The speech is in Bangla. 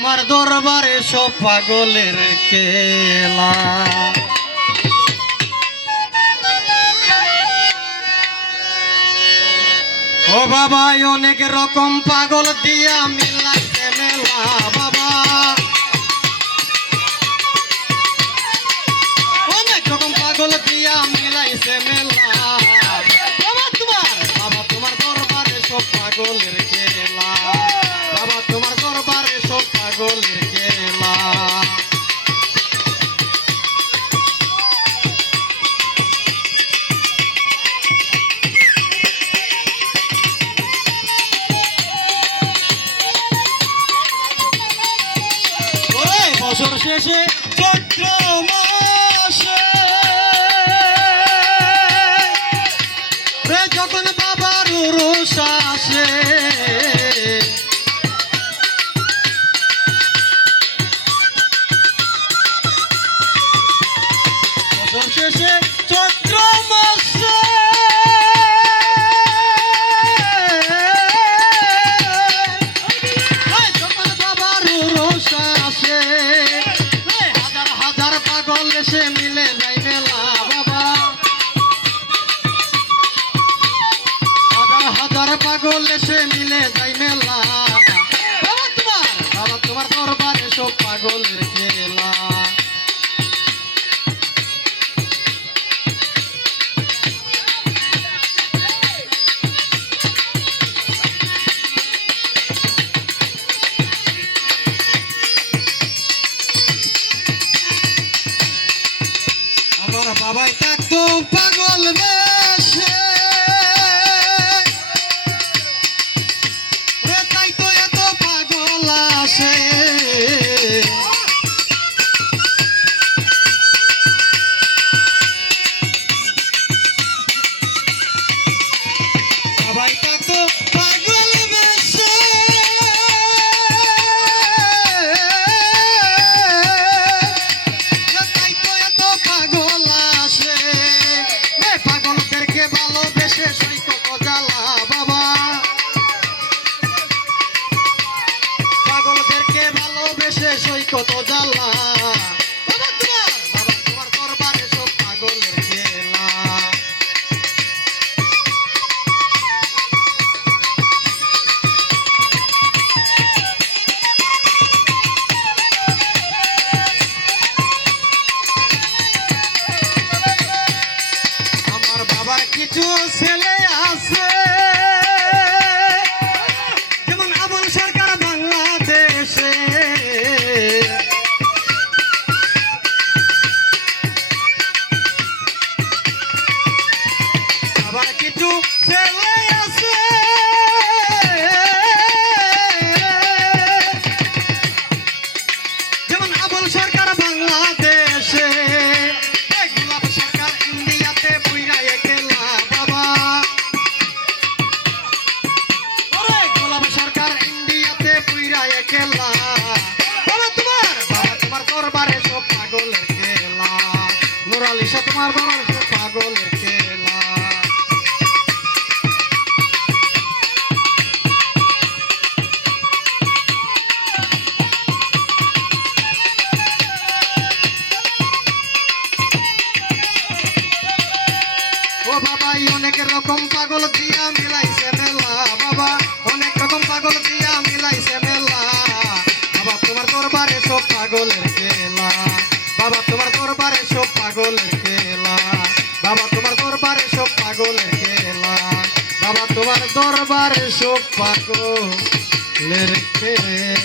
তোমার দরবারে সব পাগলের খেলা। ও বাবা অনেক রকম পাগল দিয়া মিলাইছে মেলা বাবা, অনেক রকম পাগল দিয়া মিলাইছে মেলা বাবা তোমার দরবারে সব পাগলের খেলা, বাবা তোমার দরবারে সব পাগলের খেলা। বছর শেষে চৈত্র মাসে যখন বাবার উরুস আসে, বছর শেষে চৈত্র মাসে যখন বাবার উরুস আসে সে মিলে যাই মেলা বাবা, হাজার হাজার পাগল সে মিলে যাই মেলা বাবা তোমার দরবারে সব পাগলের খেলা। বাবাই থাকতো পাগল বেশে, তাই তো এত পাগল আসে, বাবাই থাকতো পাগল বেশে, তাই তো এত পাগল পাগলদেরকে ভালোবেসে সই কত জ্বালা বাবা, পাগলদেরকে ভালোবেসে সই কত জ্বালা বাবা তোমার দরবারে সব পাগলের খেলা। বাবার কিছু ছেলে আছে যেমন আবুল সরকার বাংলাদেশে, বাবার কিছু ছেলে আছে যেমন আবুল সরকার বাংলাদেশে, খেলা বাবা তোমার দরবারে সব পাগলের খেলা, নুরালিশা তোমার দরবারে সব পাগলের খেলা। ও বাবা অনেক রকম পাগল দিয়া মিলাইছে মেলা বাবা, অনেক রকম পাগল দিয়া মিলাইছে মেলা বাবা তোমার দরবারে সব পাগলের খেলা, বাবা তোমার দরবারে সব পাগলের খেলা, বাবা তোমার দরবারে সব পাগলের খেলা, বাবা তোমার দরবারে সব পাগলের খেলা।